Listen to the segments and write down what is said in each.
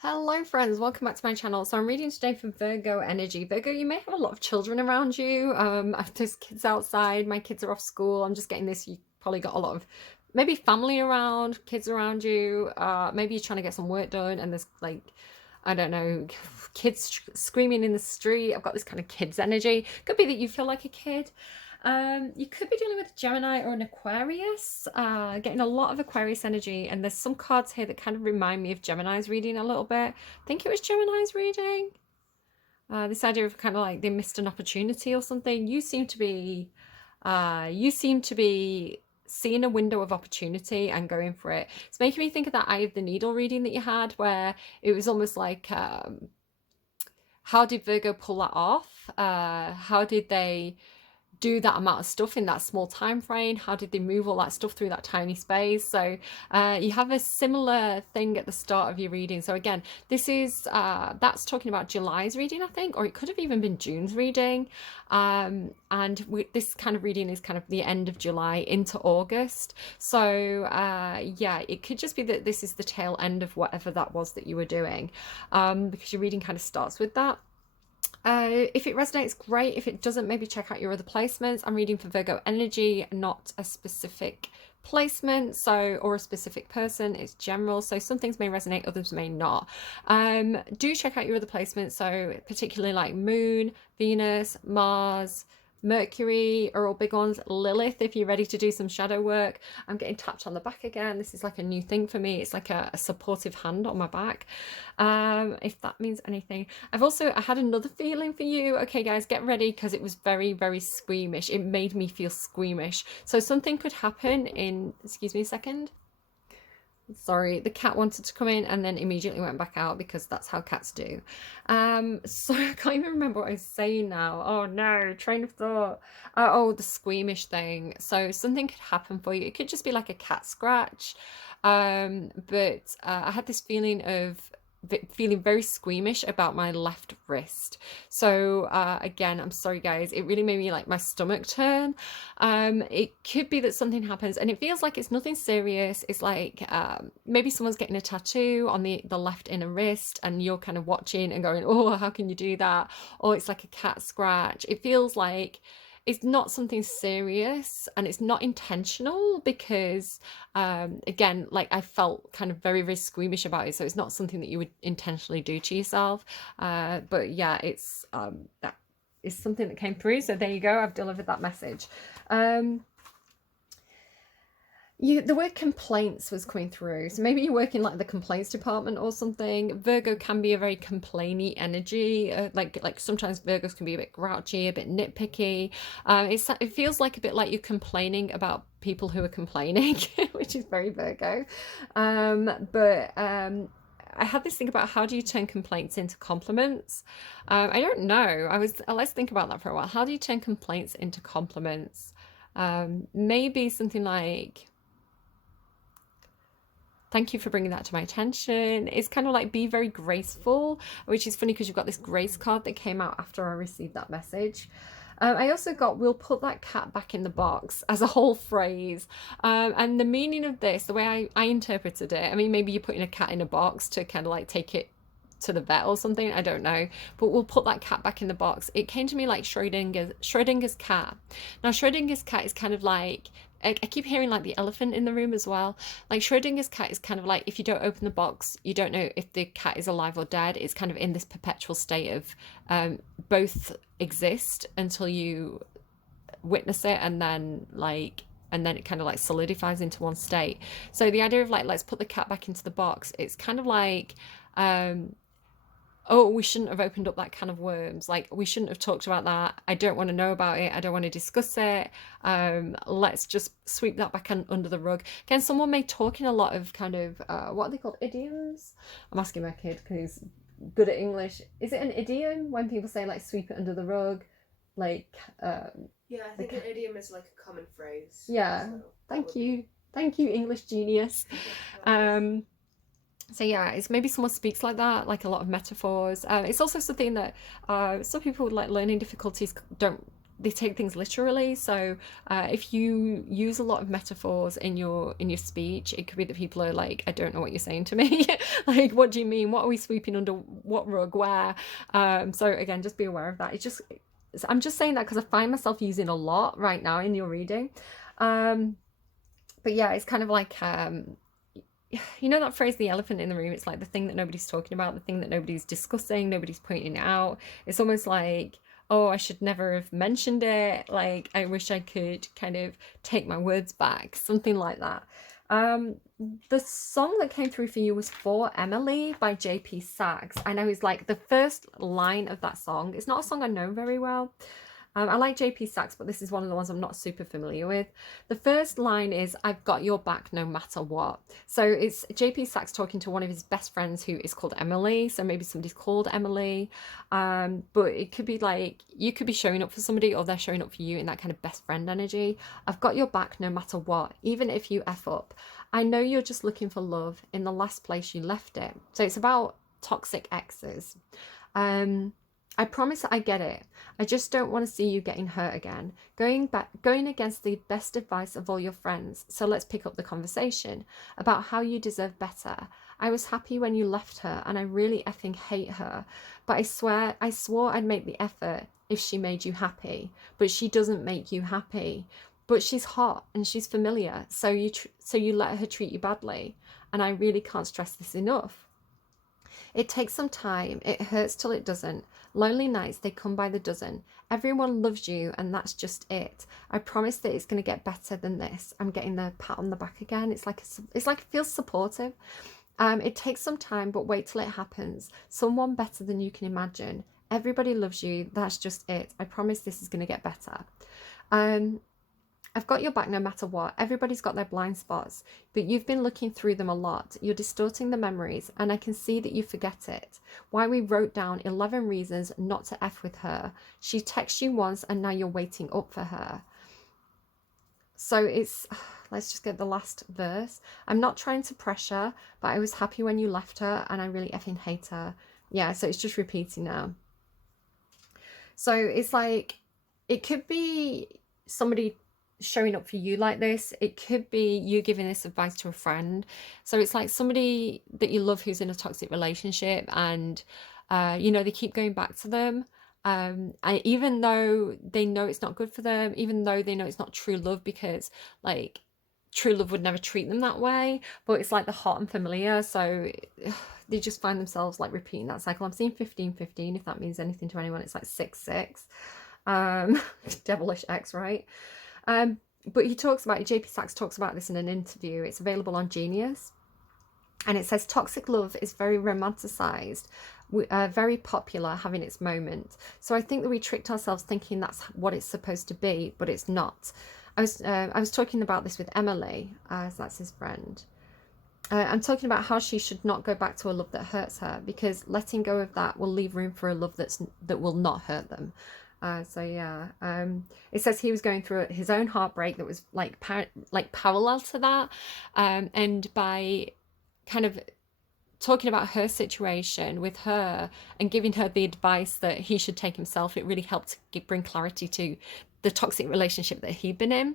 Hello friends, welcome back to my channel. So I'm reading today for Virgo energy. Virgo, you may have a lot of children around you. There's kids outside, my kids are off school. I'm just getting this, you probably got a lot of maybe family around, kids around you. Maybe you're trying to get some work done and there's like, I don't know, kids screaming in the street. I've got this kind of kids energy. Could be that you feel like a kid. You could be dealing with a Gemini or an Aquarius, getting a lot of Aquarius energy, and there's some cards here that kind of remind me of Gemini's reading a little bit. I think it was Gemini's reading. This idea of kind of like they missed an opportunity or something. You seem to be seeing a window of opportunity and going for it. It's making me think of that Eye of the Needle reading that you had, where it was almost like, how did Virgo pull that off? How did they do that amount of stuff in that small time frame? How did they move all that stuff through that tiny space? So you have a similar thing at the start of your reading. So again, this is that's talking about July's reading, I think, or it could have even been June's reading. This kind of reading is kind of the end of July into August. So yeah, it could just be that this is the tail end of whatever that was that you were doing, because your reading kind of starts with that. If it resonates, great. If it doesn't, maybe check out your other placements. I'm reading for Virgo energy, not a specific placement, so, or a specific person. It's general, so some things may resonate, others may not. Do check out your other placements, so particularly like Moon, Venus, Mars, Mercury are all big ones. Lilith, if you're ready to do some shadow work. I'm getting tapped on the back again. This is like a new thing for me. It's like a supportive hand on my back, if that means anything. I had another feeling for you. Okay guys, get ready, because it was very, very squeamish. It made me feel squeamish. So something could happen in, excuse me a second. Sorry, the cat wanted to come in and then immediately went back out, because that's how cats do. So I can't even remember what I was saying now. Oh no, train of thought. Oh, the squeamish thing. So something could happen for you. It could just be like a cat scratch. But I had this feeling of feeling very squeamish about my left wrist. So again, I'm sorry guys, it really made me like my stomach turn. It could be that something happens and it feels like it's nothing serious. It's like maybe someone's getting a tattoo on the left inner wrist and you're kind of watching and going, oh, how can you do that? Or it's like a cat scratch. It feels like it's not something serious and it's not intentional, because again, like I felt kind of very, very squeamish about it, so it's not something that you would intentionally do to yourself. But yeah, it's that is something that came through, so there you go, I've delivered that message. The word complaints was coming through, so maybe you work in like the complaints department or something. Virgo can be a very complainy energy, like sometimes Virgos can be a bit grouchy, a bit nitpicky. It feels like a bit like you're complaining about people who are complaining, which is very Virgo. I had this thing about, how do you turn complaints into compliments? I don't know. Let's think about that for a while. How do you turn complaints into compliments? Maybe something like, thank you for bringing that to my attention. It's kind of like, be very graceful, which is funny because you've got this grace card that came out after I received that message. I also got, we'll put that cat back in the box, as a whole phrase. And the meaning of this, the way I interpreted it, I mean, maybe you're putting a cat in a box to kind of like take it to the vet or something, I don't know, but we'll put that cat back in the box. It came to me like Schrodinger's cat. Now Schrodinger's cat is kind of like, I keep hearing like the elephant in the room as well. Like Schrodinger's cat is kind of like, if you don't open the box, you don't know if the cat is alive or dead. It's kind of in this perpetual state of both exist until you witness it, and then it kind of like solidifies into one state. So the idea of like, let's put the cat back into the box, it's kind of like, oh, we shouldn't have opened up that can of worms. Like, we shouldn't have talked about that. I don't want to know about it. I don't want to discuss it. Let's just sweep that back under the rug. Again, someone may talk in a lot of kind of, what are they called? Idioms? I'm asking my kid because he's good at English. Is it an idiom when people say like sweep it under the rug? Like, yeah, I think an idiom is like a common phrase. Yeah. So thank you. Thank you, English genius. So yeah, it's maybe someone speaks like that, like a lot of metaphors. It's also something that some people with like learning difficulties don't they take things literally. So if you use a lot of metaphors in your speech, it could be that people are like, I don't know what you're saying to me. Like, what do you mean? What are we sweeping under what rug? Where? So again, just be aware of that. It's just, I'm just saying that because I find myself using a lot right now in your reading. But yeah, it's kind of like you know that phrase, the elephant in the room? It's like the thing that nobody's talking about, the thing that nobody's discussing, nobody's pointing it out. It's almost like, oh, I should never have mentioned it. Like, I wish I could kind of take my words back, something like that. Um, the song that came through for you was For Emilee by JP Saxe. I know it's like the first line of that song. It's not a song I know very well. I like JP Saxe, but this is one of the ones I'm not super familiar with. The first line is, I've got your back no matter what. So it's JP Saxe talking to one of his best friends who is called Emilee. So maybe somebody's called Emilee. But it could be like, you could be showing up for somebody or they're showing up for you in that kind of best friend energy. I've got your back no matter what, even if you F up. I know you're just looking for love in the last place you left it. So it's about toxic exes. I promise I get it. I just don't want to see you getting hurt again. Going against the best advice of all your friends. So let's pick up the conversation about how you deserve better. I was happy when you left her and I really effing hate her. But I swore I'd make the effort if she made you happy. But she doesn't make you happy. But she's hot and she's familiar. So you let her treat you badly. And I really can't stress this enough. It takes some time. It hurts till it doesn't. Lonely nights, they come by the dozen. Everyone loves you, and that's just it. I promise that it's going to get better than this. I'm getting the pat on the back again. It's like it feels supportive. It takes some time, but wait till it happens. Someone better than you can imagine. Everybody loves you. That's just it. I promise this is going to get better. I've got your back no matter what. Everybody's got their blind spots, but you've been looking through them a lot. You're distorting the memories, and I can see that you forget it. Why we wrote down 11 reasons not to F with her. She texts you once, and now you're waiting up for her. So it's, let's just get the last verse. I'm not trying to pressure, but I was happy when you left her, and I really effing hate her. Yeah, so it's just repeating now. So it's like, it could be somebody showing up for you like this. It could be you giving this advice to a friend. So it's like somebody that you love who's in a toxic relationship, and they keep going back to them, even though they know it's not good for them, even though they know it's not true love, because like true love would never treat them that way, but it's like the hot and familiar. So they just find themselves like repeating that cycle. I'm seeing 15-15, if that means anything to anyone. It's like 6-6. Devilish X, right? But JP Saxe talks about this in an interview. It's available on Genius. And it says, toxic love is very romanticized, very popular, having its moment. So I think that we tricked ourselves thinking that's what it's supposed to be, but it's not. I was talking about this with Emilee, as that's his friend. I'm talking about how she should not go back to a love that hurts her, because letting go of that will leave room for a love that will not hurt them. It says he was going through his own heartbreak that was like parallel to that, and by kind of talking about her situation with her and giving her the advice that he should take himself, it really helped bring clarity to the toxic relationship that he'd been in.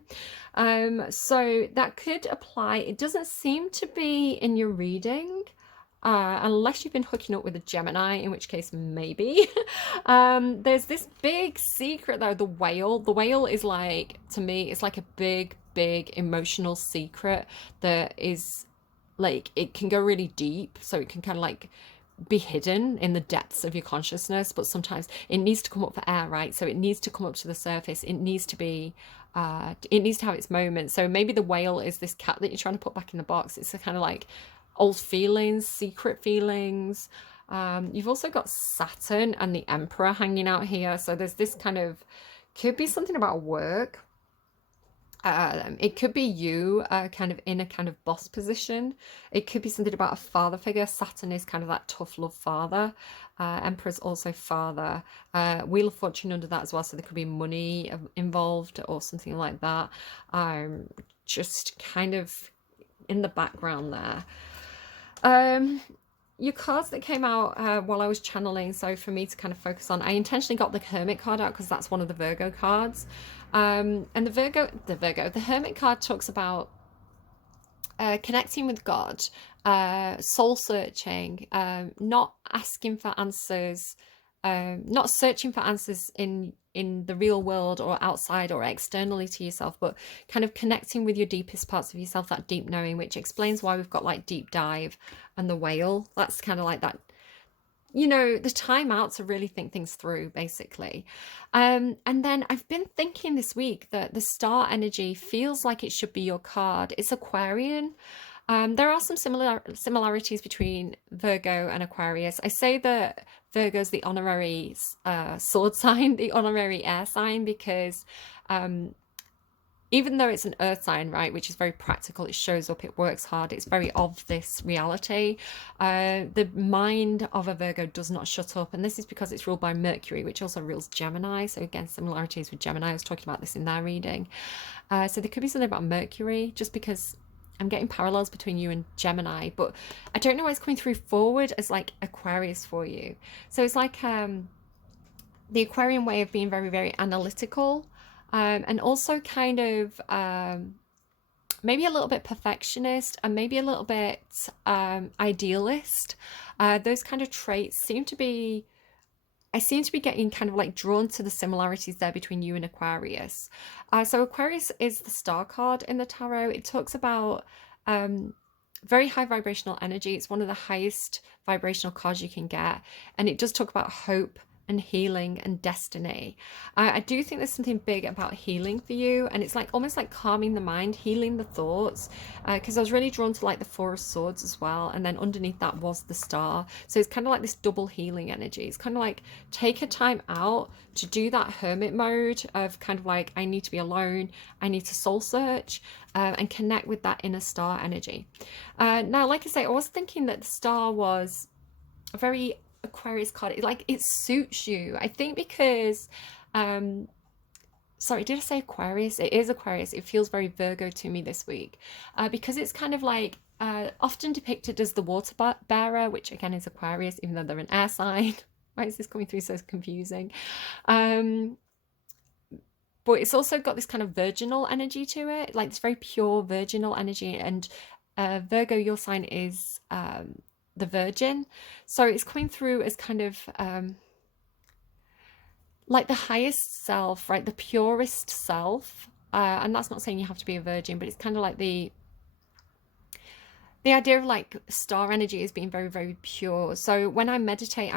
So that could apply. It doesn't seem to be in your reading, unless you've been hooking up with a Gemini, in which case maybe. There's this big secret though, the whale. The whale is like, to me, it's like a big emotional secret that is like, it can go really deep, so it can kind of like be hidden in the depths of your consciousness, but sometimes it needs to come up for air, right? So it needs to come up to the surface. It needs to be it needs to have its moment. So maybe the whale is this cat that you're trying to put back in the box. It's a kind of like old feelings, secret feelings. You've also got Saturn and the Emperor hanging out here. So there's this kind of, could be something about work. It could be you kind of in a kind of boss position. It could be something about a father figure. Saturn is kind of that tough love father. Emperor's also father. Wheel of Fortune under that as well. So there could be money involved or something like that. Just kind of in the background there. your cards that came out while I was channeling, so for me to kind of focus on, I intentionally got the Hermit card out because that's one of the Virgo cards. And the Hermit card talks about connecting with God, soul searching, not asking for answers, not searching for answers in the real world or outside or externally to yourself, but kind of connecting with your deepest parts of yourself, that deep knowing, which explains why we've got like deep dive and the whale. That's kind of like that, the time out to really think things through, basically. And then I've been thinking this week that the star energy feels like it should be your card. It's Aquarian. There are some similarities between Virgo and Aquarius. I say that Virgo's the honorary sword sign, the honorary air sign, because um, even though it's an earth sign, right, which is very practical, it shows up, it works hard, it's very of this reality. The mind of a Virgo does not shut up, and this is because it's ruled by Mercury, which also rules Gemini. So again, similarities with Gemini. I was talking about this in their reading. So there could be something about Mercury, just because I'm getting parallels between you and Gemini, but I don't know why it's coming through forward as like Aquarius for you. So it's like the Aquarian way of being very, very analytical, and also kind of maybe a little bit perfectionist and maybe a little bit idealist. Those kind of traits seem to be. I seem to be getting kind of like drawn to the similarities there between you and Aquarius. So Aquarius is the star card in the tarot. It talks about very high vibrational energy. It's one of the highest vibrational cards you can get. And it does talk about hope and healing and destiny. I do think there's something big about healing for you, and it's like almost like calming the mind, healing the thoughts, because I was really drawn to like the Four of Swords as well, and then underneath that was the star. So it's kind of like this double healing energy. It's kind of like take a time out to do that hermit mode of kind of like, I need to be alone, I need to soul search, and connect with that inner star energy. Now, like I say, I was thinking that the star was a very Aquarius card. It suits you, I think, because sorry, did I say Aquarius? It is Aquarius. It feels very Virgo to me this week, because it's kind of like often depicted as the water bearer, which again is Aquarius, even though they're an air sign. Why is this coming through so confusing? But it's also got this kind of virginal energy to it, like this very pure virginal energy. And Virgo, your sign is the Virgin, so it's coming through as kind of like the highest self, right, the purest self. And that's not saying you have to be a virgin, but it's kind of like the idea of like star energy is being very, very pure. So when I meditate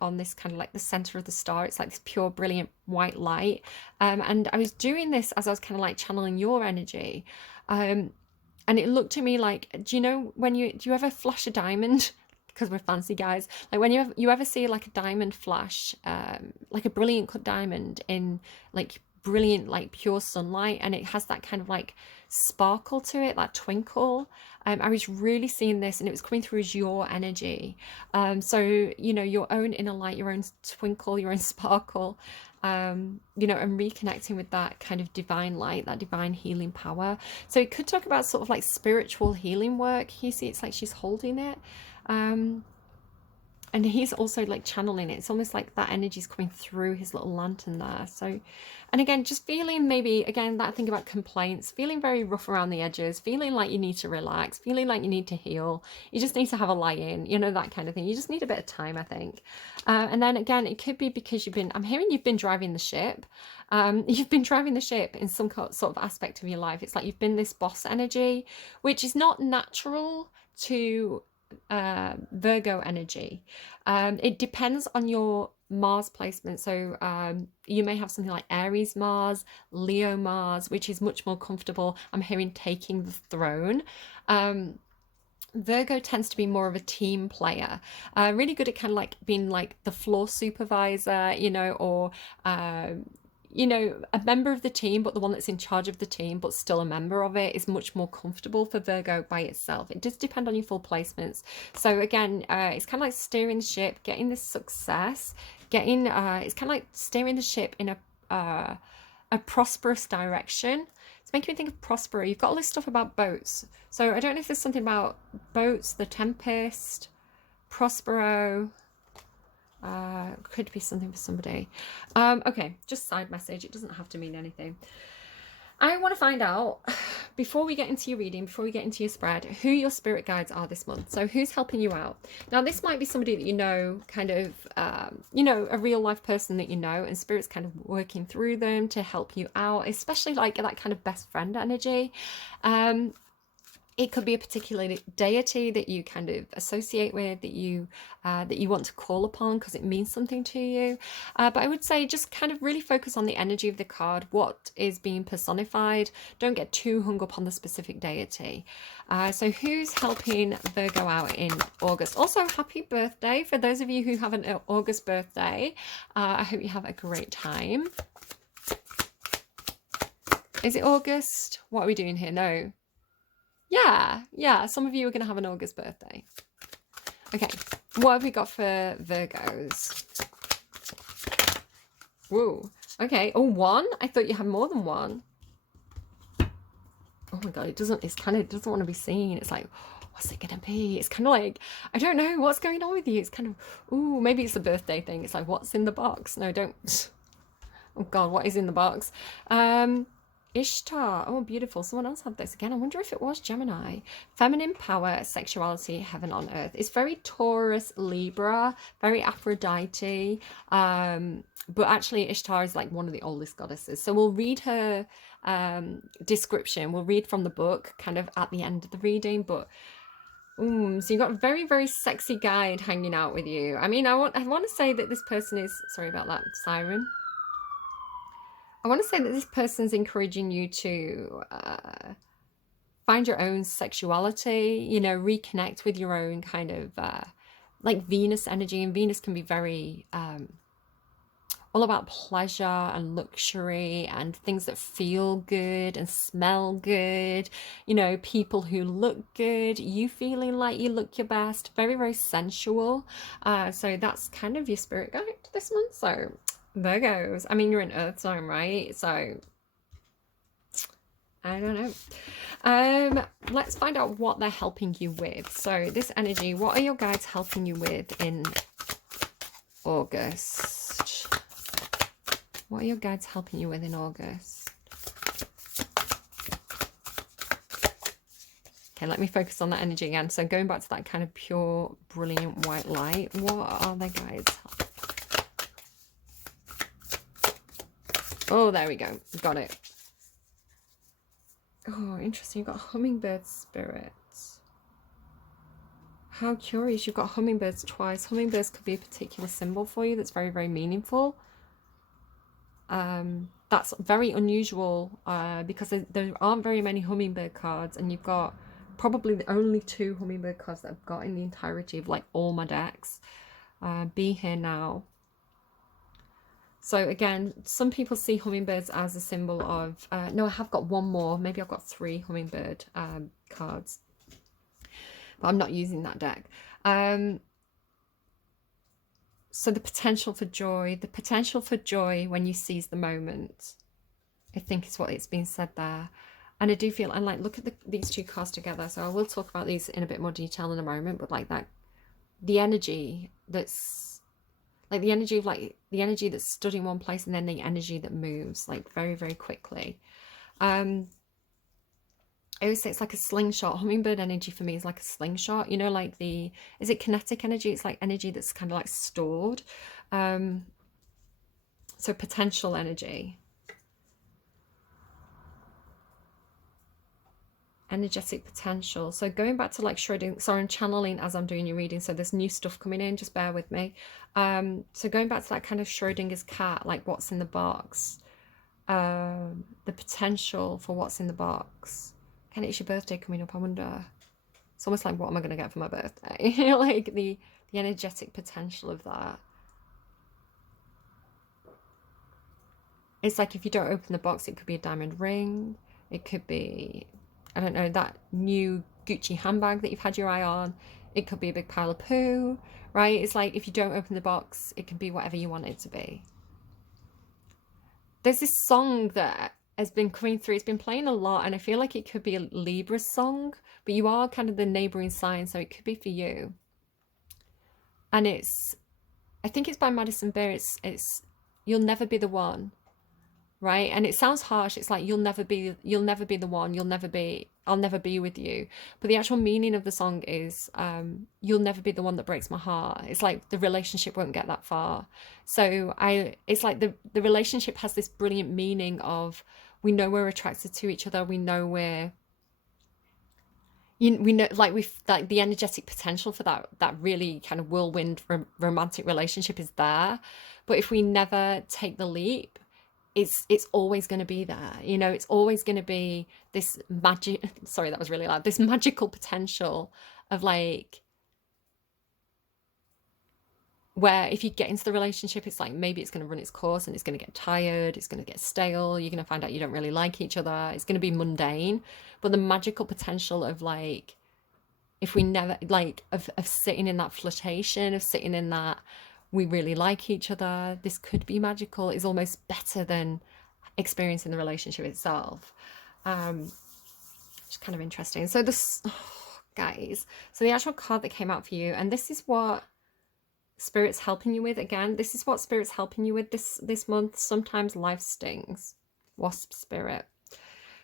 on this kind of like the center of the star. It's like this pure, brilliant white light. And I was doing this as I was kind of like channeling your energy. And it looked to me like, do you ever flash a diamond? Because we're fancy guys. Like when you ever see like a diamond flash, like a brilliant cut diamond in like brilliant, like pure sunlight, and it has that kind of like sparkle to it, that twinkle. I was really seeing this, and it was coming through as your energy. So, your own inner light, your own twinkle, your own sparkle, and reconnecting with that kind of divine light, that divine healing power. So it could talk about sort of like spiritual healing work. You see, it's like she's holding it. And he's also like channeling it. It's almost like that energy is coming through his little lantern there. So, and again, just feeling maybe, again, that thing about complaints, feeling very rough around the edges, feeling like you need to relax, feeling like you need to heal. You just need to have a lie in, that kind of thing. You just need a bit of time, I think. And then again, it could be because I'm hearing you've been driving the ship. You've been driving the ship in some sort of aspect of your life. It's like you've been this boss energy, which is not natural to Virgo energy. It depends on your Mars placement. So you may have something like Aries Mars, Leo Mars, which is much more comfortable. I'm hearing taking the throne. Virgo tends to be more of a team player, really good at kind of like being like the floor supervisor, or a member of the team, but the one that's in charge of the team, but still a member of it, is much more comfortable for Virgo by itself. It does depend on your full placements. So again, it's kind of like steering the ship, getting this success, it's kind of like steering the ship in a prosperous direction. It's making me think of Prospero. You've got all this stuff about boats. So I don't know if there's something about boats, the Tempest, Prospero. Could be something for somebody. Okay, just side message. It doesn't have to mean anything. I want to find out, before we get into your reading, before we get into your spread, who your spirit guides are this month. So who's helping you out? Now, this might be somebody that you know, kind of, you know, a real life person that you know, and spirit's kind of working through them to help you out, especially like that kind of best friend energy. It could be a particular deity that you kind of associate with, that you want to call upon because it means something to you. But I would say just kind of really focus on the energy of the card, what is being personified. Don't get too hung up on the specific deity. So who's helping Virgo out in August? Also, happy birthday for those of you who have an August birthday. I hope you have a great time. Is it August? What are we doing here? No. Yeah, some of you are going to have an August birthday. Okay, what have we got for Virgos? Whoa, okay. Oh, one? I thought you had more than one. Oh my God, it doesn't want to be seen. It's like, what's it going to be? It's kind of like, I don't know what's going on with you. It's kind of, ooh, maybe it's a birthday thing. It's like, what's in the box? No, don't. Oh God, what is in the box? Ishtar. Oh, beautiful. Someone else had this again. I wonder if it was Gemini. Feminine power, sexuality, heaven on earth. It's very Taurus, Libra, very Aphrodite. But actually Ishtar is like one of the oldest goddesses. So we'll read her description. We'll read from the book kind of at the end of the reading. But so you've got a very, very sexy guide hanging out with you. I mean, I want to say that this person is, sorry about that siren. I want to say that this person's encouraging you to find your own sexuality, you know, reconnect with your own kind of like Venus energy. And Venus can be very all about pleasure and luxury and things that feel good and smell good. You know, people who look good, you feeling like you look your best. Very, very sensual. So that's kind of your spirit guide this month. So Virgos, I mean, you're in Earth sign, right? So I don't know. Let's find out what they're helping you with. So this energy, what are your guides helping you with in August? What are your guides helping you with in August? Okay, let me focus on that energy again. So going back to that kind of pure, brilliant white light, what are their guides? Oh, there we go. Got it. Oh, interesting. You've got hummingbird spirits. How curious. You've got hummingbirds twice. Hummingbirds could be a particular symbol for you that's very, very meaningful. That's very unusual because there aren't very many hummingbird cards, and you've got probably the only 2 hummingbird cards that I've got in the entirety of like all my decks. Be here now. So again, some people see hummingbirds as a symbol of, no, I have got one more. Maybe I've got 3 hummingbird cards, but I'm not using that deck. So the potential for joy when you seize the moment, I think is what it's been said there. And I do feel, and like, look at these 2 cards together. So I will talk about these in a bit more detail in a moment, but like that, the energy that's, like the energy of like the energy that's stood in one place and then the energy that moves like very, very quickly. I always say it's like a slingshot. Hummingbird energy for me is like a slingshot, you know, like is it kinetic energy? It's like energy that's kind of like stored. So potential energy. Energetic potential. So going back to like Schrödinger, sorry, I'm channeling as I'm doing your reading, so there's new stuff coming in, just bear with me. So going back to that kind of Schrödinger's cat, like what's in the box, the potential for what's in the box. Kind of, it's your birthday coming up, I wonder. It's almost like, what am I going to get for my birthday? Like the energetic potential of that. It's like if you don't open the box, it could be a diamond ring. It could be, I don't know, that new Gucci handbag that you've had your eye on. It could be a big pile of poo, right? It's like if you don't open the box, it can be whatever you want it to be. There's this song that has been coming through. It's been playing a lot, and I feel like it could be a Libra song, but you are kind of the neighboring sign, so it could be for you. and I think it's by Madison Beer. It's you'll never be the one, right? And it sounds harsh. It's like you'll never be the one. I'll never be with you. But the actual meaning of the song is, you'll never be the one that breaks my heart. It's like the relationship won't get that far. So it's like the relationship has this brilliant meaning of, we know we're attracted to each other. We know we know, like, we've like the energetic potential for that really kind of whirlwind romantic relationship is there. But if we never take the leap, it's always going to be there. It's always going to be this magic, sorry, that was really loud, this magical potential of, like, where if you get into the relationship, it's like maybe it's going to run its course and it's going to get tired, it's going to get stale, you're going to find out you don't really like each other, it's going to be mundane. But the magical potential of, like, if we never, like, of sitting in that flirtation, of sitting in that we really like each other, this could be magical, is almost better than experiencing the relationship itself. It's kind of interesting. So this, oh, guys, so the actual card that came out for you, and this is what Spirit's helping you with. Again, this is what Spirit's helping you with this month. Sometimes life stings. Wasp Spirit.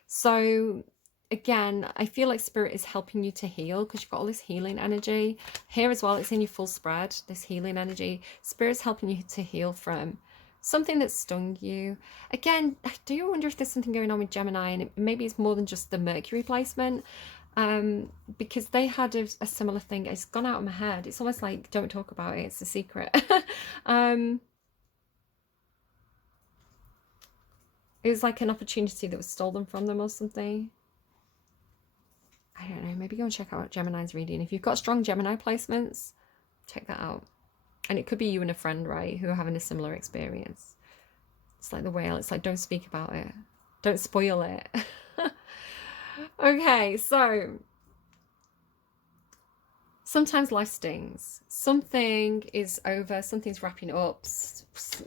So again, I feel like Spirit is helping you to heal, because you've got all this healing energy here as well. It's in your full spread, this healing energy. Spirit's helping you to heal from something that stung you. Again, I do wonder if there's something going on with Gemini, and maybe it's more than just the Mercury placement, because they had a similar thing. It's gone out of my head. It's almost like, don't talk about it, it's a secret. It was like an opportunity that was stolen from them or something. I don't know, maybe go and check out Gemini's reading. If you've got strong Gemini placements, check that out. And it could be you and a friend, right, who are having a similar experience. It's like the whale. It's like, don't speak about it. Don't spoil it. Okay, so sometimes life stings. Something is over, something's wrapping up,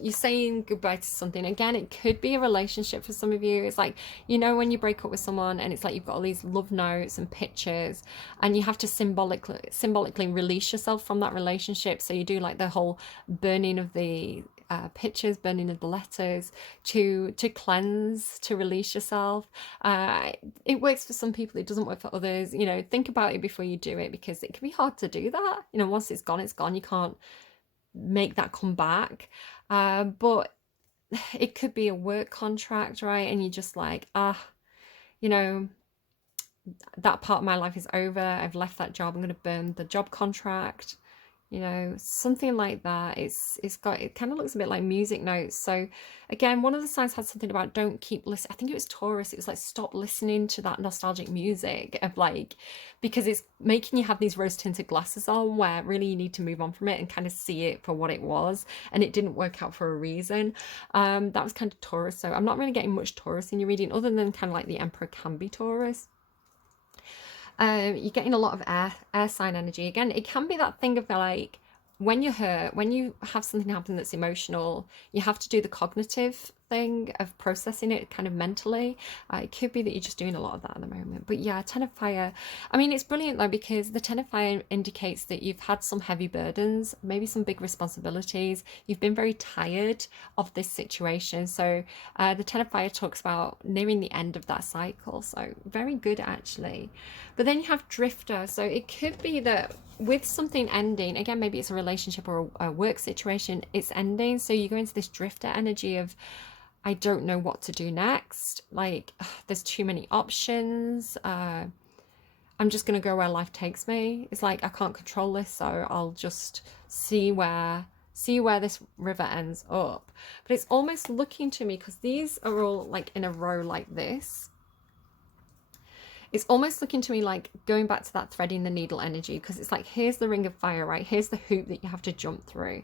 you're saying goodbye to something. Again, it could be a relationship for some of you. It's like, when you break up with someone and it's like you've got all these love notes and pictures, and you have to symbolically release yourself from that relationship. So you do like the whole burning of the pictures, burning of the letters, to cleanse, to release yourself. It works for some people, it doesn't work for others. Think about it before you do it, because it can be hard to do that. Once it's gone, it's gone. You can't make that come back. But it could be a work contract, right? And you're just like, that part of my life is over. I've left that job. I'm going to burn the job contract. Something like that. It kind of looks a bit like music notes. So again, one of the signs had something about don't keep listening. I think it was Taurus. It was like, stop listening to that nostalgic music, of like, because it's making you have these rose tinted glasses on, where really you need to move on from it and kind of see it for what it was, and it didn't work out for a reason. That was kind of Taurus. So I'm not really getting much Taurus in your reading, other than kind of like the Emperor can be Taurus. You're getting a lot of air sign energy. Again, it can be that thing of, like, when you're hurt, when you have something happen that's emotional, you have to do the cognitive thing of processing it kind of mentally. It could be that you're just doing a lot of that at the moment. But yeah, Ten of Fire, I mean, it's brilliant though, because the Ten of Fire indicates that you've had some heavy burdens, maybe some big responsibilities. You've been very tired of this situation. So the Ten of Fire talks about nearing the end of that cycle. So very good, actually. But then you have Drifter. So it could be that with something ending, again, maybe it's a relationship or a work situation, it's ending. So you go into this drifter energy of, I don't know what to do next. Like, there's too many options. I'm just going to go where life takes me. It's like, I can't control this, so I'll just see where this river ends up. But it's almost looking to me, because these are all like in a row like this. It's almost looking to me like going back to that threading the needle energy, because it's like, here's the ring of fire, right? Here's the hoop that you have to jump through.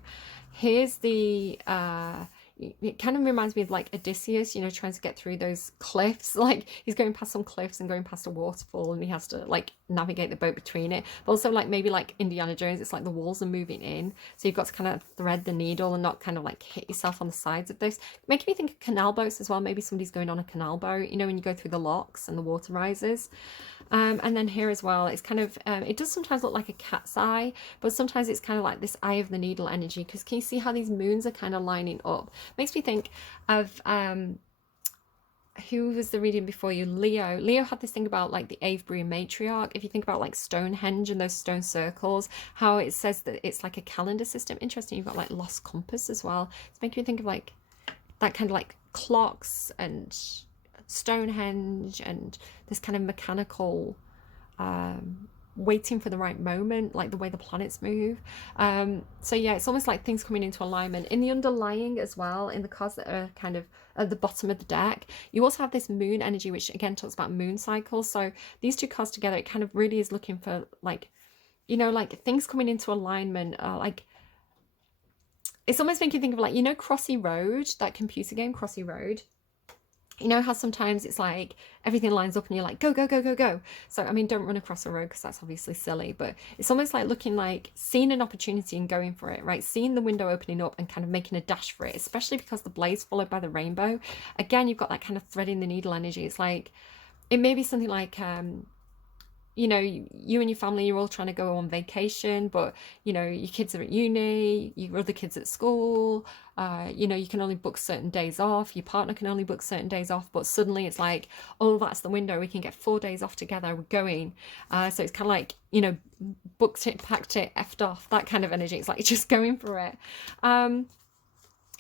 Here's the it kind of reminds me of like Odysseus, you know, trying to get through those cliffs. Like he's going past some cliffs and going past a waterfall, and he has to like navigate the boat between it. But also like maybe like Indiana Jones, it's like the walls are moving in, so you've got to kind of thread the needle and not kind of like hit yourself on the sides of this. Making me think of canal boats as well. Maybe somebody's going on a canal boat, you know, when you go through the locks and the water rises. And then here as well, it's kind of, it does sometimes look like a cat's eye, but sometimes it's kind of like this eye of the needle energy, because can you see how these moons are kind of lining up? Makes me think of, who was the reading before you? Leo. Leo had this thing about like the Avebury matriarch. If you think about like Stonehenge and those stone circles, how it says that it's like a calendar system. Interesting, you've got like lost compass as well. It's making me think of like that kind of like clocks and Stonehenge and this kind of mechanical waiting for the right moment, like the way the planets move. So yeah, it's almost like things coming into alignment. In the underlying as well, in the cards that are kind of at the bottom of the deck, you also have this moon energy, which again talks about moon cycles. So these two cards together, it kind of really is looking for like, you know, like things coming into alignment, like it's almost making you think of like, you know, Crossy Road, that computer game Crossy Road. You know how sometimes it's like everything lines up and you're like, go, go, go, go, go. So, I mean, don't run across a road because that's obviously silly, but it's almost like looking like seeing an opportunity and going for it, right? Seeing the window opening up and kind of making a dash for it, especially because the blade's followed by the rainbow. Again, you've got that kind of threading the needle energy. It's like, it may be something like, you know, you and your family, you're all trying to go on vacation, but, you know, your kids are at uni, your other kids at school, you know, you can only book certain days off, your partner can only book certain days off, but suddenly it's like, oh, that's the window, we can get 4 days off together, we're going. So it's kind of like, you know, booked it, packed it, effed off, that kind of energy. It's like just going for it.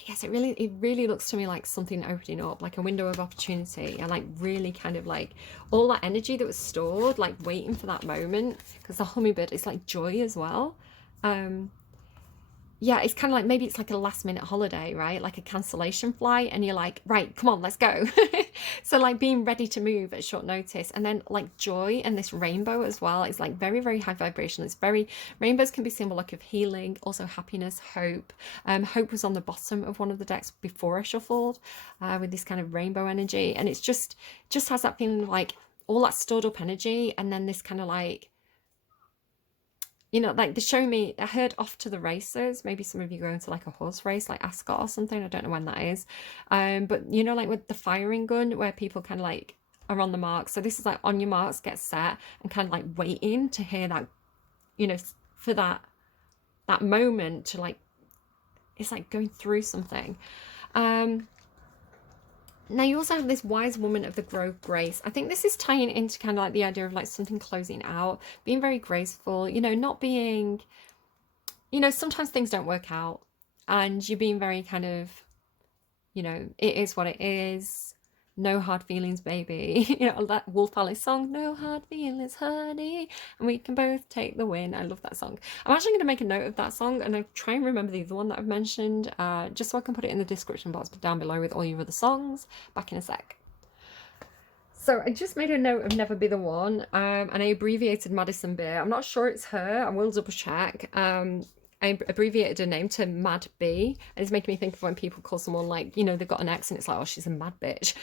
Yes, it really looks to me like something opening up, like a window of opportunity, and like really kind of like all that energy that was stored, like waiting for that moment, because the hummingbird is like joy as well. Yeah, it's kind of like, maybe it's like a last minute holiday, right? Like a cancellation flight, and you're like, right, come on, let's go. So like being ready to move at short notice. And then like joy and this rainbow as well, it's like very, very high vibration. It's very, rainbows can be symbolic of healing, also happiness, hope. Hope was on the bottom of one of the decks before I shuffled, with this kind of rainbow energy. And it's just has that feeling like all that stored up energy, and then this kind of like, you know, like they show me, I heard off to the races. Maybe some of you go into like a horse race, like Ascot or something. I don't know when that is. But you know, like with the firing gun, where people kind of like are on the mark. So this is like on your marks, get set, and kind of like waiting to hear that, you know, for that moment to like, it's like going through something. Now you also have this wise woman of the grove grace. I think this is tying into kind of like the idea of like something closing out, being very graceful, you know, not being, you know, sometimes things don't work out and you're being very kind of, you know, it is what it is. No hard feelings, baby. You know, that Wolf Alice song, no hard feelings, honey, and we can both take the win. I love that song. I'm actually going to make a note of that song, and I try and remember the other one that I've mentioned, just so I can put it in the description box down below with all your other songs. Back in a sec. So I just made a note of Never Be the One, and I abbreviated Madison Beer. I'm not sure it's her. I will double check. I abbreviated her name to Mad B, and it's making me think of when people call someone like, you know, they've got an X and it's like, oh, she's a mad bitch,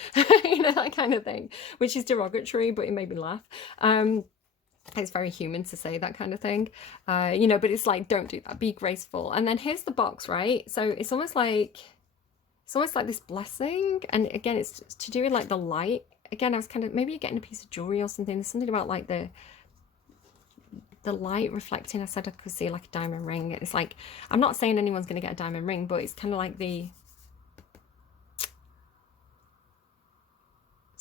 you know, that kind of thing, which is derogatory, but it made me laugh. It's very human to say that kind of thing, you know, but it's like, don't do that, be graceful. And then here's the box, right? So it's almost like this blessing, and again, it's to do with like the light. Again, I was kind of, maybe you're getting a piece of jewelry or something. There's something about like the light reflecting. I said I could see like a diamond ring. It's like, I'm not saying anyone's going to get a diamond ring, but it's kind of like it's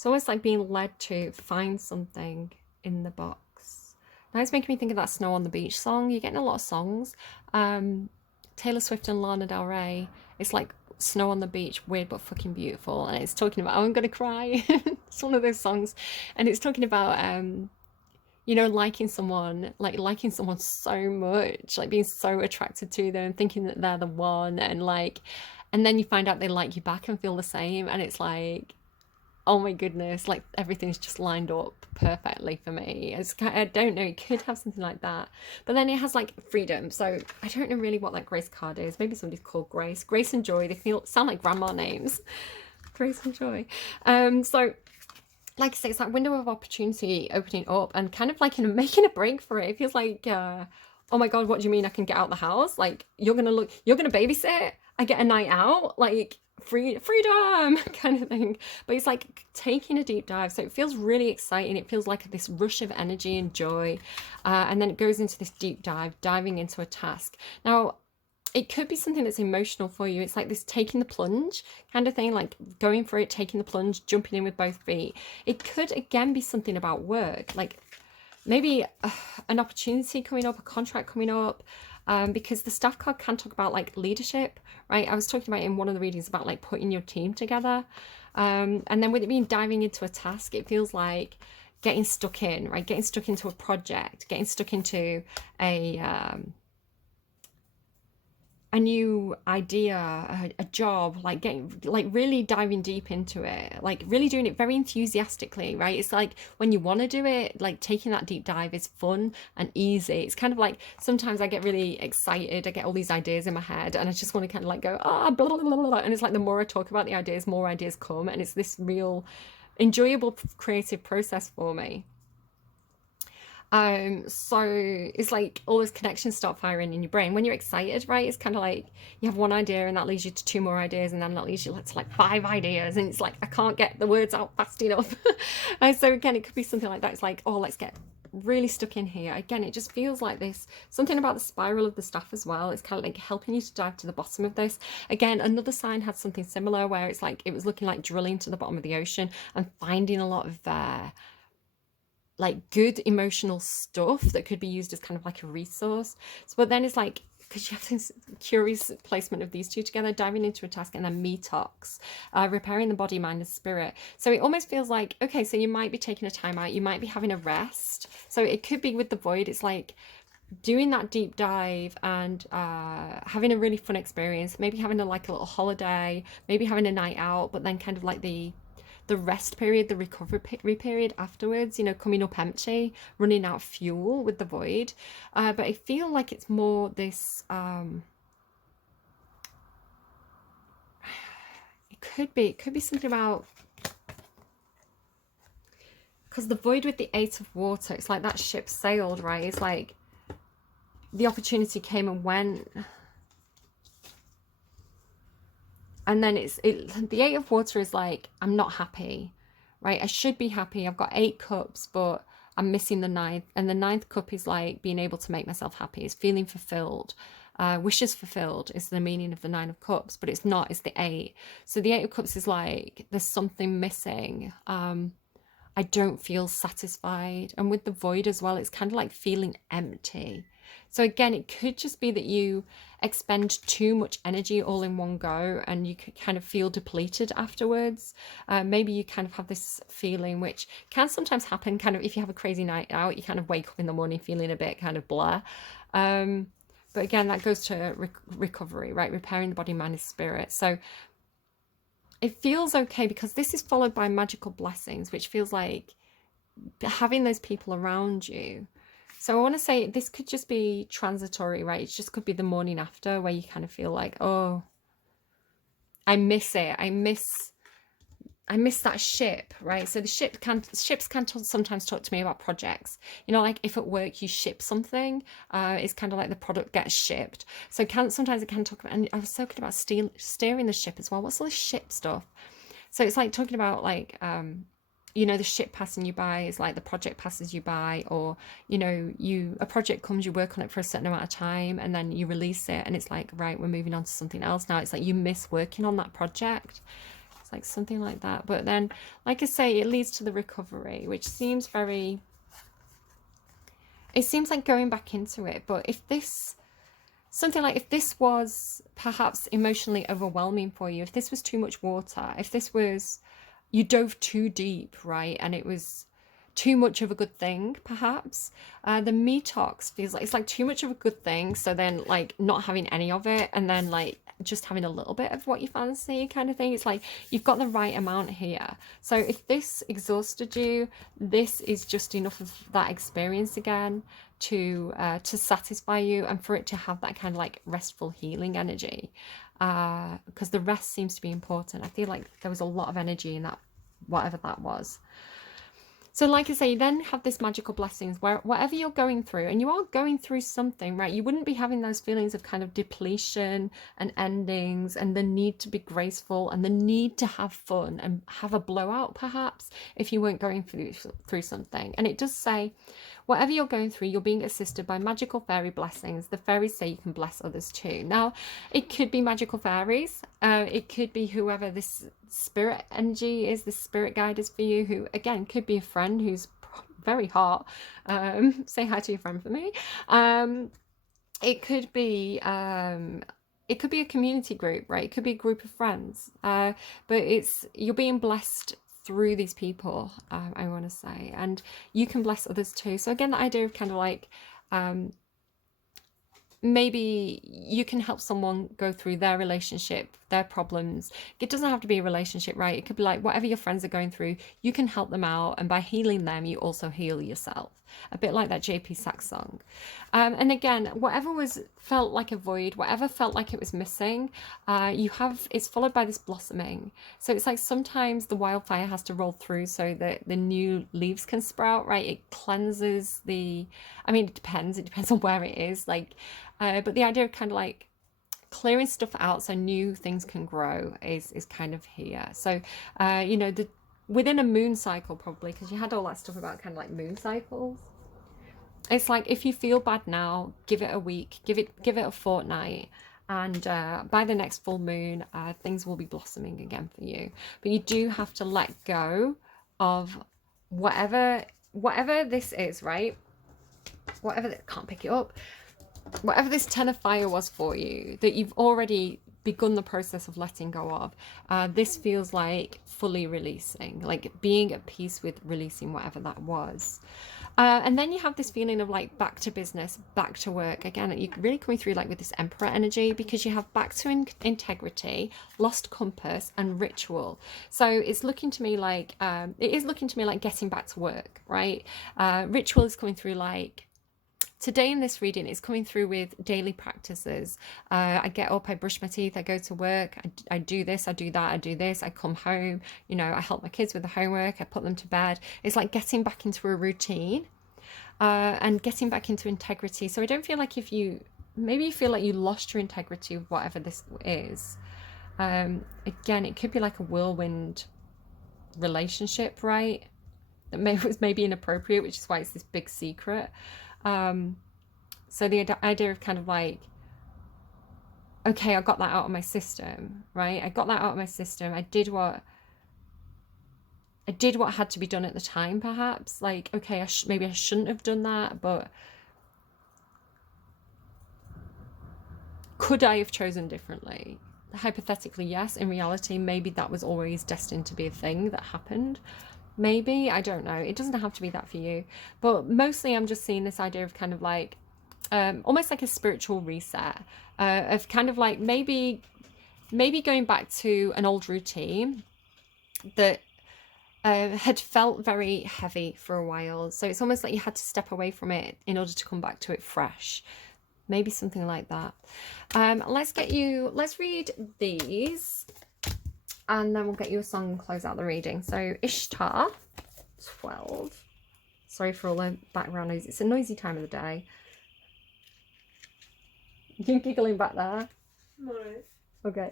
almost like being led to find something in the box. Now it's making me think of that Snow on the Beach song. You're getting a lot of songs. Taylor Swift and Lana Del Rey. It's like Snow on the Beach, weird but fucking beautiful. And it's talking about, oh, I'm going to cry. It's one of those songs. And it's talking about, you know, liking someone so much, like being so attracted to them, thinking that they're the one, and like, and then you find out they like you back and feel the same, and it's like, oh my goodness, like everything's just lined up perfectly for me. I don't know, it could have something like that. But then it has like freedom. So I don't know really what that Grace card is. Maybe somebody's called Grace. Grace and Joy, they sound like grandma names. Grace and Joy. So like I say, it's that window of opportunity opening up and kind of like making a break for it. It feels like, oh my God, what do you mean I can get out the house? Like you're gonna babysit? I get a night out? Like freedom kind of thing. But it's like taking a deep dive. So it feels really exciting. It feels like this rush of energy and joy. And then it goes into this deep dive, diving into a task. Now, it could be something that's emotional for you. It's like this taking the plunge kind of thing, like going for it, taking the plunge, jumping in with both feet. It could again be something about work, like maybe an opportunity coming up, a contract coming up, because the staff card can talk about like leadership, right? I was talking about in one of the readings about like putting your team together. And then with it being diving into a task, it feels like getting stuck in, right? Getting stuck into a project, getting stuck into a new idea, a job, like getting, like really diving deep into it, like really doing it very enthusiastically, right? It's like when you want to do it, like taking that deep dive is fun and easy. It's kind of like sometimes I get really excited, I get all these ideas in my head and I just want to kind of like go, blah, blah, blah, blah. And it's like the more I talk about the ideas, more ideas come, and it's this real enjoyable creative process for me. So it's like all those connections start firing in your brain when you're excited, right? It's kind of like you have one idea and that leads you to two more ideas, and then that leads you to like five ideas, and it's like I can't get the words out fast enough. And so again, it could be something like that. It's like, oh, let's get really stuck in here. Again, it just feels like this, something about the spiral of the staff as well. It's kind of like helping you to dive to the bottom of this. Again, another sign had something similar where it's like it was looking like drilling to the bottom of the ocean and finding a lot of like good emotional stuff that could be used as kind of like a resource. So, but then it's like, because you have this curious placement of these two together, diving into a task, and then detox, repairing the body, mind, and spirit. So it almost feels like, okay, so you might be taking a time out, you might be having a rest. So it could be with the void, it's like doing that deep dive and having a really fun experience, maybe having like a little holiday, maybe having a night out, but then kind of like the rest period, the recovery period afterwards, coming up empty, running out of fuel with the void. But I feel like it's more this, it could be something about, because the void with the 8 of water, it's like that ship sailed, right? It's like the opportunity came and went. And then the 8 of water is like, I'm not happy, right? I should be happy. I've got 8 cups, but I'm missing the 9th. And the 9th cup is like being able to make myself happy. It's feeling fulfilled. Wishes fulfilled is the meaning of the 9 of cups, but it's not, it's the 8. So the 8 of cups is like, there's something missing. I don't feel satisfied. And with the void as well, it's kind of like feeling empty. So again, it could just be that you expend too much energy all in one go and you could kind of feel depleted afterwards. Maybe you kind of have this feeling, which can sometimes happen kind of if you have a crazy night out, you kind of wake up in the morning feeling a bit kind of blah. But again, that goes to recovery, right? Repairing the body, mind, and spirit. So it feels okay because this is followed by magical blessings, which feels like having those people around you. So I want to say this could just be transitory, right? It just could be the morning after where you kind of feel like, oh, I miss it. I miss that ship, right? So the ships can sometimes talk to me about projects. Like if at work you ship something, it's kind of like the product gets shipped. So sometimes it can talk about, and I was talking about steering the ship as well. What's all this ship stuff? So it's like talking about like, the ship passing you by is like the project passes you by, or a project comes, you work on it for a certain amount of time and then you release it and it's like, right, we're moving on to something else now. It's like you miss working on that project. It's like something like that. But then, like I say, it leads to the recovery, which seems like going back into it. But if this was perhaps emotionally overwhelming for you, if this was too much water, if this was, you dove too deep, right? And it was too much of a good thing, perhaps. The detox feels like it's like too much of a good thing. So then like not having any of it and then like just having a little bit of what you fancy kind of thing. It's like you've got the right amount here. So if this exhausted you, this is just enough of that experience again to satisfy you, and for it to have that kind of like restful healing energy, because the rest seems to be important. I feel like there was a lot of energy in that, whatever that was. So like I say, you then have this magical blessings where whatever you're going through, and you are going through something, right? You wouldn't be having those feelings of kind of depletion and endings and the need to be graceful and the need to have fun and have a blowout perhaps if you weren't going through something. And it does say, whatever you're going through, you're being assisted by magical fairy blessings. The fairies say you can bless others too. Now, it could be magical fairies. It could be whoever this spirit energy is, this spirit guide is for you, who, again, could be a friend who's very hot. Say hi to your friend for me. It could be... it could be a community group, right? It could be a group of friends. But you're being blessed through these people, I want to say, and you can bless others too. So again, the idea of kind of like maybe you can help someone go through their relationship, their problems. It doesn't have to be a relationship, right? It could be like whatever your friends are going through, you can help them out, and by healing them, you also heal yourself. A bit like that JP Saxe song. And again, whatever felt like a void, whatever felt like it was missing, it's followed by this blossoming. So it's like sometimes the wildfire has to roll through so that the new leaves can sprout, right? It cleanses it depends on where it is, like, but the idea of kind of like clearing stuff out so new things can grow is kind of here. So within a moon cycle, probably, because you had all that stuff about kind of like moon cycles. It's like, if you feel bad now, give it a week, give it a fortnight, and by the next full moon, things will be blossoming again for you. But you do have to let go of whatever this is, right? Can't pick it up. Whatever this 10 of fire was for you, that you've already begun the process of letting go of, this feels like fully releasing, like being at peace with releasing whatever that was. And then you have this feeling of like back to business, back to work. Again, you're really coming through like with this emperor energy, because you have back to integrity, lost compass, and ritual. So it's looking to me like, it is looking to me like getting back to work, right? Ritual is coming through like, today in this reading, it's coming through with daily practices. I get up, I brush my teeth, I go to work, I do this, I do that, I do this, I come home, I help my kids with the homework, I put them to bed. It's like getting back into a routine and getting back into integrity. So I don't feel like maybe you feel like you lost your integrity with whatever this is. Again, it could be like a whirlwind relationship, right? That was maybe inappropriate, which is why it's this big secret. So the idea of kind of like, okay, I got that out of my system, right? I got that out of my system. I did what had to be done at the time, perhaps. Like, okay, maybe I shouldn't have done that, but could I have chosen differently? Hypothetically, yes. In reality, maybe that was always destined to be a thing that happened. Maybe, I don't know. It doesn't have to be that for you. But mostly I'm just seeing this idea of kind of like, almost like a spiritual reset, of kind of like maybe going back to an old routine that had felt very heavy for a while. So it's almost like you had to step away from it in order to come back to it fresh. Maybe something like that. Let's read these, and then we'll get you a song and close out the reading. So Ishtar, 12. Sorry for all the background noise. It's a noisy time of the day. You're giggling back there. No. Okay.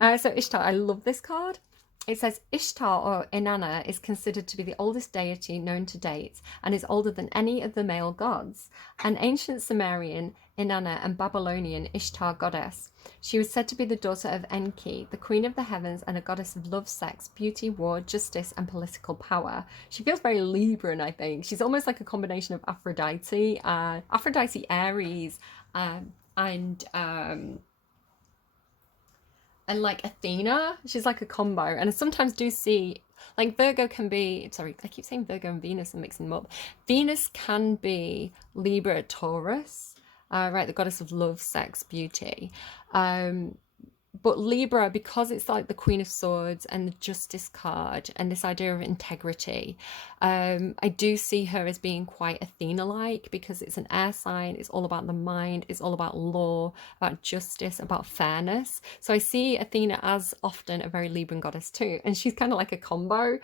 So Ishtar, I love this card. It says, Ishtar, or Inanna, is considered to be the oldest deity known to date and is older than any of the male gods. An ancient Sumerian, Inanna, and Babylonian Ishtar goddess. She was said to be the daughter of Enki, the queen of the heavens, and a goddess of love, sex, beauty, war, justice, and political power. She feels very Libran, I think. She's almost like a combination of Aphrodite, Aries, and like Athena. She's like a combo. And I sometimes do see, like, Virgo can be, sorry, I keep saying Virgo and Venus and mixing them up. Venus can be Libra, Taurus. right, the goddess of love, sex, beauty. But Libra, because it's like the Queen of Swords and the Justice card and this idea of integrity, I do see her as being quite Athena-like because it's an air sign. It's all about the mind. It's all about law, about justice, about fairness. So I see Athena as often a very Libran goddess too, and she's kind of like a combo.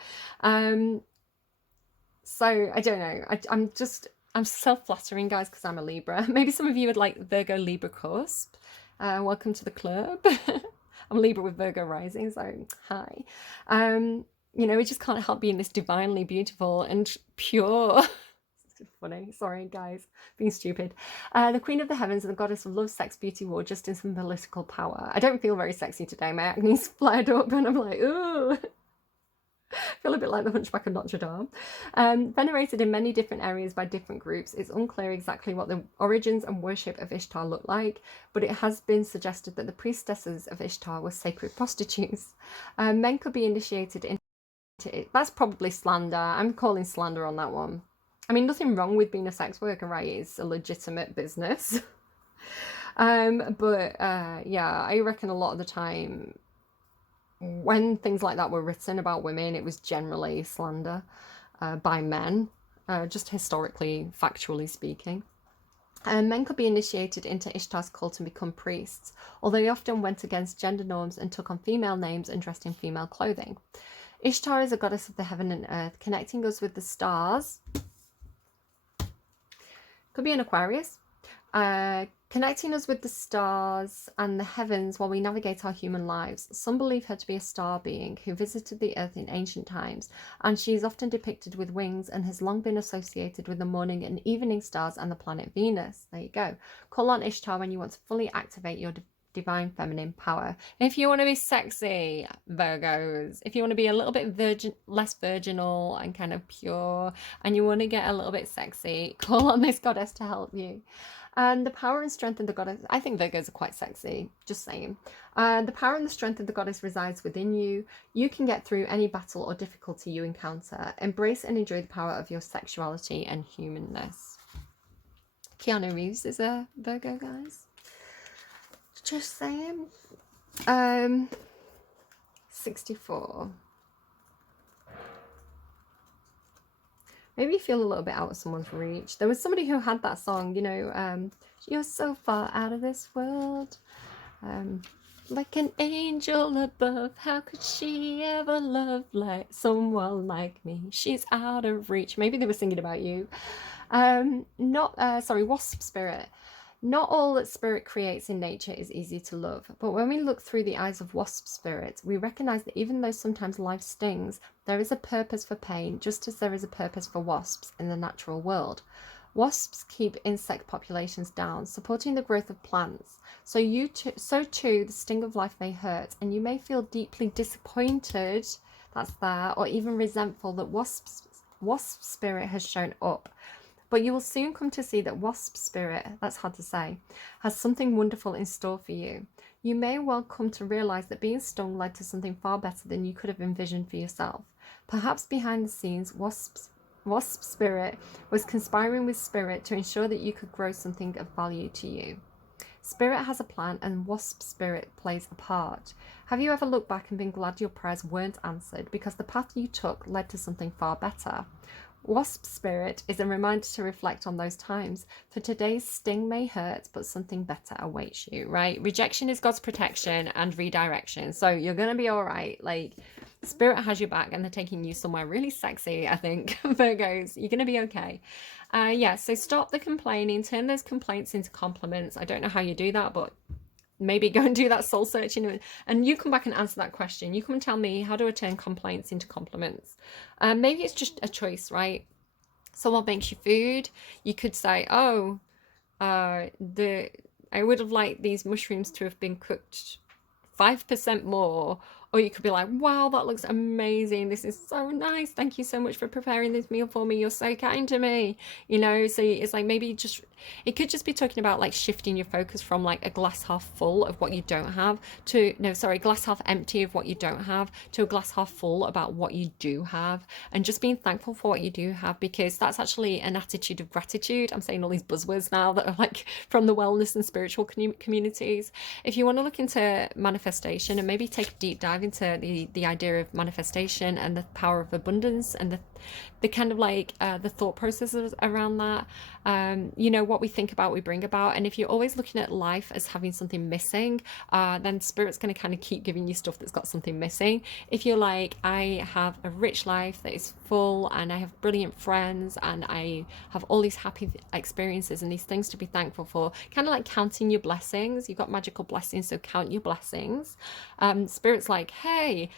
So I don't know. I'm self-flattering, guys, because I'm a Libra. Maybe some of you would like Virgo Libra course. Welcome to the club. I'm Libra with Virgo rising, so hi. You know, we just can't help being this divinely beautiful and pure. It's funny. Sorry, guys, being stupid. The Queen of the Heavens and the goddess of love, sex, beauty, war, justice, and political power. I don't feel very sexy today. My acne's flared up, and I'm like, ooh. Feel a bit like the Hunchback of Notre Dame. Venerated in many different areas by different groups, it's unclear exactly what the origins and worship of Ishtar look like, but it has been suggested that the priestesses of Ishtar were sacred prostitutes. Men could be initiated into it. That's probably slander. I'm calling slander on that one. I mean, nothing wrong with being a sex worker, right? It's a legitimate business. Yeah, I reckon a lot of the time when things like that were written about women, it was generally slander by men, just historically, factually speaking. Men could be initiated into Ishtar's cult and become priests, although they often went against gender norms and took on female names and dressed in female clothing. Ishtar is a goddess of the heaven and earth, connecting us with the stars. Could be an Aquarius. Connecting us with the stars and the heavens while we navigate our human lives. Some believe her to be a star being who visited the earth in ancient times, and she is often depicted with wings and has long been associated with the morning and evening stars and the planet Venus. There you go. Call on Ishtar when you want to fully activate your divine feminine power. If you want to be sexy, Virgos, if you want to be a little bit less virginal and kind of pure, and you want to get a little bit sexy, call on this goddess to help you. And the power and strength of the goddess, I think Virgos are quite sexy, just saying. The power and the strength of the goddess resides within you. You can get through any battle or difficulty you encounter. Embrace and enjoy the power of your sexuality and humanness. Keanu Reeves is a Virgo, guys. Just saying. 64. Maybe you feel a little bit out of someone's reach. There was somebody who had that song, you know, you're so far out of this world. Like an angel above, how could she ever love like someone like me? She's out of reach. Maybe they were singing about you. Wasp spirit. Not all that spirit creates in nature is easy to love, but when we look through the eyes of wasp spirit, we recognize that even though sometimes life stings, there is a purpose for pain, just as there is a purpose for wasps in the natural world. Wasps keep insect populations down, supporting the growth of plants. So too, the sting of life may hurt, and you may feel deeply disappointed, that's there, or even resentful that wasp spirit has shown up. But you will soon come to see that wasp spirit, that's hard to say, has something wonderful in store for you. You may well come to realize that being stung led to something far better than you could have envisioned for yourself. Perhaps behind the scenes, wasp spirit was conspiring with spirit to ensure that you could grow something of value to you. Spirit has a plan and wasp spirit plays a part. Have you ever looked back and been glad your prayers weren't answered because the path you took led to something far better? Wasp spirit is a reminder to reflect on those times, for today's sting may hurt, but something better awaits you, right? Rejection is God's protection and redirection. So you're going to be all right. Like, spirit has your back and they're taking you somewhere really sexy, I think, Virgos. You're going to be okay. So stop the complaining, turn those complaints into compliments. I don't know how you do that, but maybe go and do that soul searching and you come back and answer that question. You come and tell me, how do I turn complaints into compliments? Maybe it's just a choice, right? Someone makes you food. You could say, I would have liked these mushrooms to have been cooked 5% more, Or you could be like, wow, that looks amazing. This is so nice. Thank you so much for preparing this meal for me. You're so kind to me. You know, so it's like maybe just, it could just be talking about like shifting your focus from like a glass half full of what you don't have to, no, sorry, glass half empty of what you don't have to a glass half full about what you do have. And just being thankful for what you do have, because that's actually an attitude of gratitude. I'm saying all these buzzwords now that are like from the wellness and spiritual communities. If you want to look into manifestation and maybe take a deep dive into the idea of manifestation and the power of abundance and the kind of like the thought processes around that, you know, what we think about we bring about. And if you're always looking at life as having something missing, then spirit's going to kind of keep giving you stuff that's got something missing. If you're like, I have a rich life that is full and I have brilliant friends and I have all these happy experiences and these things to be thankful for, kind of like counting your blessings. You've got magical blessings, so count your blessings. Spirit's like, hey,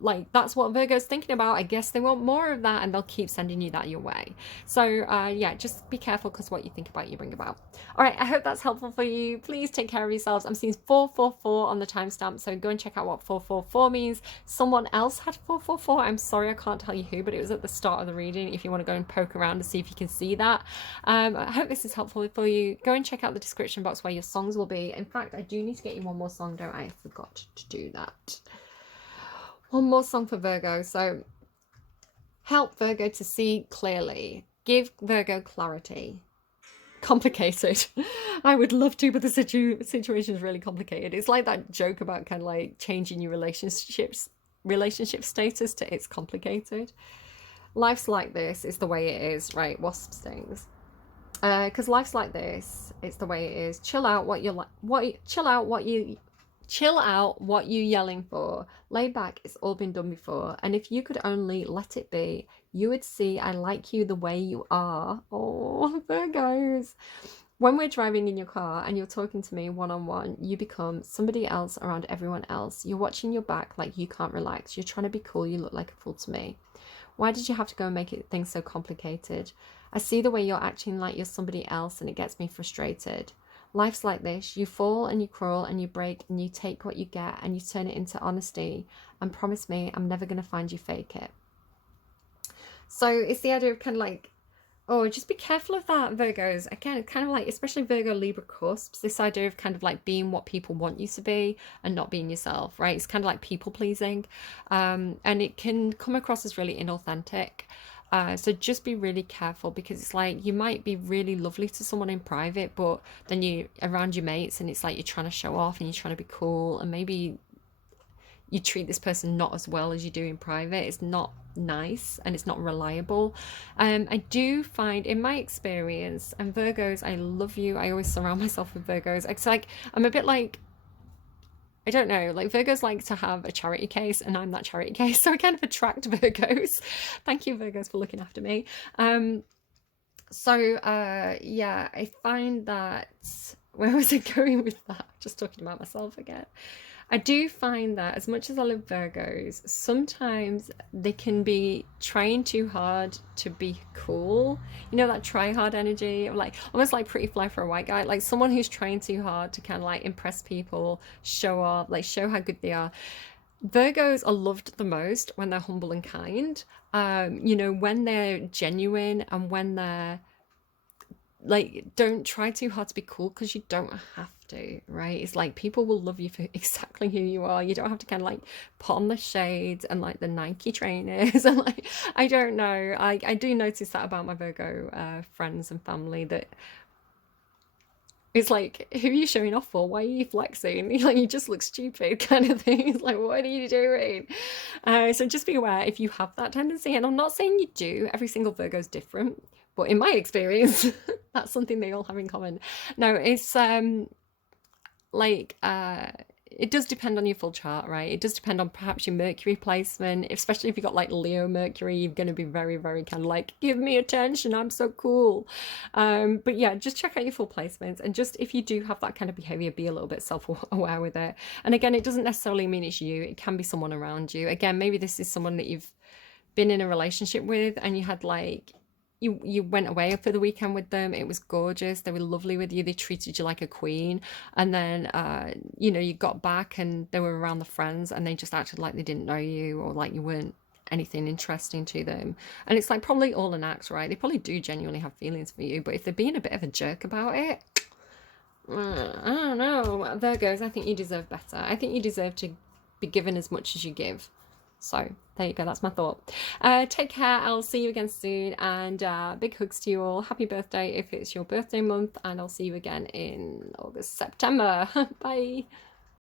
like that's what Virgo's thinking about. I guess they want more of that, and they'll keep sending you that your way. So yeah, just be careful, because what you think about you bring about. All right, I hope that's helpful for you. Please take care of yourselves. I'm seeing 444 on the timestamp, so go and check out what 444 means. Someone else had 444. I'm sorry, I can't tell you who, but it was at the start of the reading. If you want to go and poke around and see if you can see that. I hope this is helpful for you. Go and check out the description box where your songs will be. In fact, I do need to get you one more song, don't I? I forgot to do that. One more song for Virgo. So help Virgo to see clearly. Give Virgo clarity. Complicated. I would love to, but the situation is really complicated. It's like that joke about kind of like changing your relationship status to it's complicated. Life's like this is the way it is, right? Wasp stings. Because life's like this, it's the way it is. Chill out what you're like. Chill out what you yelling for. Lay back, it's all been done before. And if you could only let it be, you would see I like you the way you are. Oh, Virgos. When we're driving in your car and you're talking to me one-on-one, you become somebody else around everyone else. You're watching your back like you can't relax. You're trying to be cool. You look like a fool to me. Why did you have to go and make things so complicated? I see the way you're acting like you're somebody else, and it gets me frustrated. Life's like this. You fall and you crawl and you break and you take what you get and you turn it into honesty and promise me I'm never going to find you fake it. So it's the idea of kind of like, oh, just be careful of that, Virgos. Again, it's kind of like, especially Virgo, Libra cusps, this idea of kind of like being what people want you to be and not being yourself, right? It's kind of like people pleasing. And it can come across as really inauthentic. So just be really careful, because it's like you might be really lovely to someone in private, but then you around your mates and it's like you're trying to show off and you're trying to be cool, and maybe you treat this person not as well as you do in private. It's not nice and it's not reliable. I do find in my experience, and Virgos, I love you. I always surround myself with Virgos. It's like I'm a bit like, I don't know, like Virgos like to have a charity case, and I'm that charity case, so I kind of attract Virgos. Thank you, Virgos, for looking after me. Yeah, I find that, where was it going with that? Just talking about myself again. I do find that as much as I love Virgos, sometimes they can be trying too hard to be cool. You know, that try hard energy of like, almost like pretty fly for a white guy, like someone who's trying too hard to kind of like impress people, show off, like show how good they are. Virgos are loved the most when they're humble and kind. You know, when they're genuine and when they're like, don't try too hard to be cool, because you don't have to, right? It's like people will love you for exactly who you are. You don't have to kind of like put on the shades and like the Nike trainers and like, I don't know. I do notice that about my Virgo friends and family, that it's like, who are you showing off for? Why are you flexing? Like, you just look stupid, kind of thing. It's like, what are you doing? So just be aware if you have that tendency. And I'm not saying you do. Every single Virgo is different. But in my experience, that's something they all have in common. No, it's it does depend on your full chart, right? It does depend on perhaps your Mercury placement, especially if you've got like Leo Mercury, you're going to be very, very kind of like, give me attention, I'm so cool. But yeah, just check out your full placements, and just if you do have that kind of behavior, be a little bit self-aware with it. And again, it doesn't necessarily mean it's you. It can be someone around you. Again, maybe this is someone that you've been in a relationship with and you had like, you went away for the weekend with them. It was gorgeous. They were lovely with you. They treated you like a queen. And then, you know, you got back and they were around the friends and they just acted like they didn't know you or like you weren't anything interesting to them. And it's like probably all an act, right? They probably do genuinely have feelings for you, but if they're being a bit of a jerk about it, I don't know. Virgos, I think you deserve better. I think you deserve to be given as much as you give. So there you go. That's my thought. Take care. I'll see you again soon. And big hugs to you all. Happy birthday if it's your birthday month. And I'll see you again in August, September. Bye.